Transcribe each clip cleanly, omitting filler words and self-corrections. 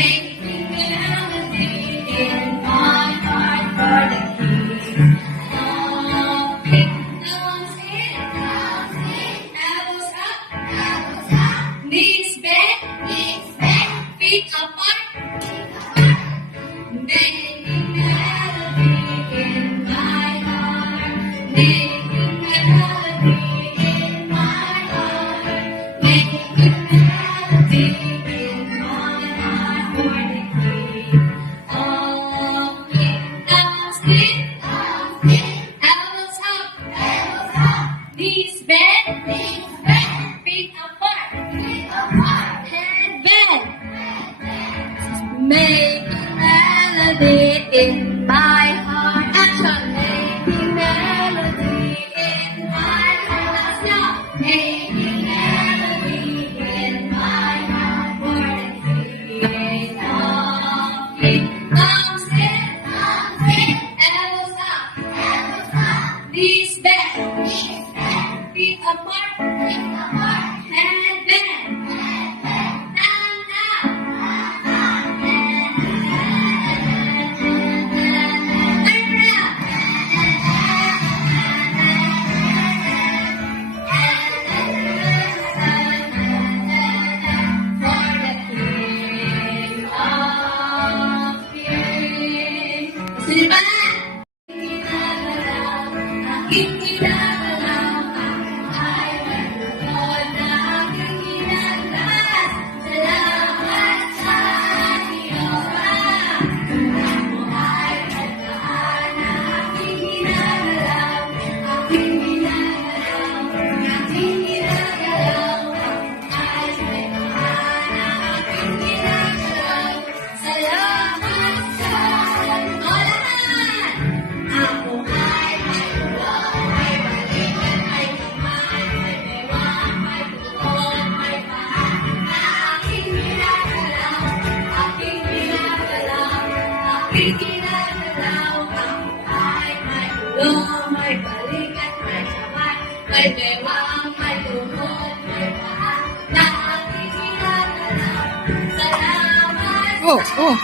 making melody in my heart for the King. Thumbs in, elbows up, knees bent, feet apart, making melody in my heart, making melody in my heart, making melody in my heart for the King. Thumbs in, elbows up, knees bent, feet apart, head bent, making melody in my heart. Action, making melody in my heart. Let's go. Making melody in my heart for the King of Kings. Thumbs in, elbows up, knees bent, feet apart, head bent, hand out, turn around. For the King of Kings. Sino pa? Aking ginagalaw, ay nagluto na aking ginagalas. Salamat sa Diyos. Ako ay nagkaan na aking ginagalaw, aking ginagalaw, aking ginagalaw. Ay nagkaan na aking ginagalaw. Salamat sa Diyos. O lahat! Ako ay mayroon, may balikan, may kamay, may bewang, may tuhod, may paa, na aking ginagalaw, aking ginagalaw, aking ginagalaw. Ako ay mayroon, may balikan, may kamay, may bewang, may tuhod, may paa, na aking ginagalaw. Salamat sa Diyos.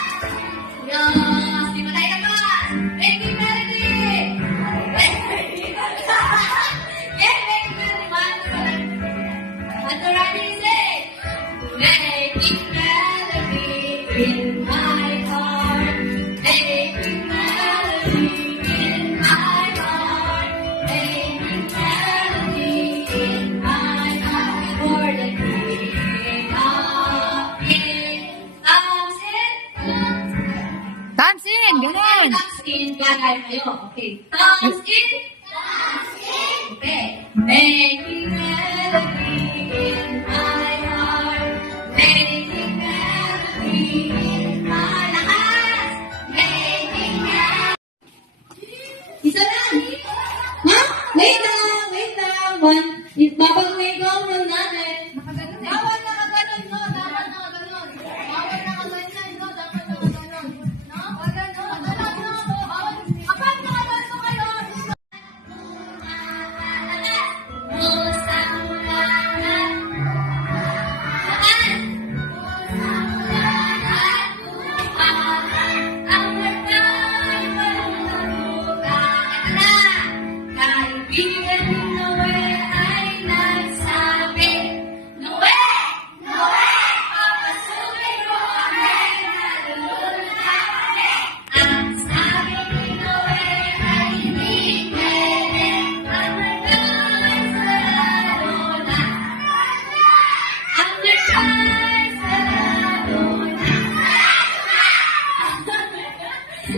Simulan na po. Making melody. Yes, making melody. One, two, ready, sing. Making melody in my heart. Making melody in my heart. Making melody in my heart for the King of Kings. Thumbs in. Thumbs in, ganun. Thumbs in, gagawin kayo. Okay. Thumbs in. Okay. Making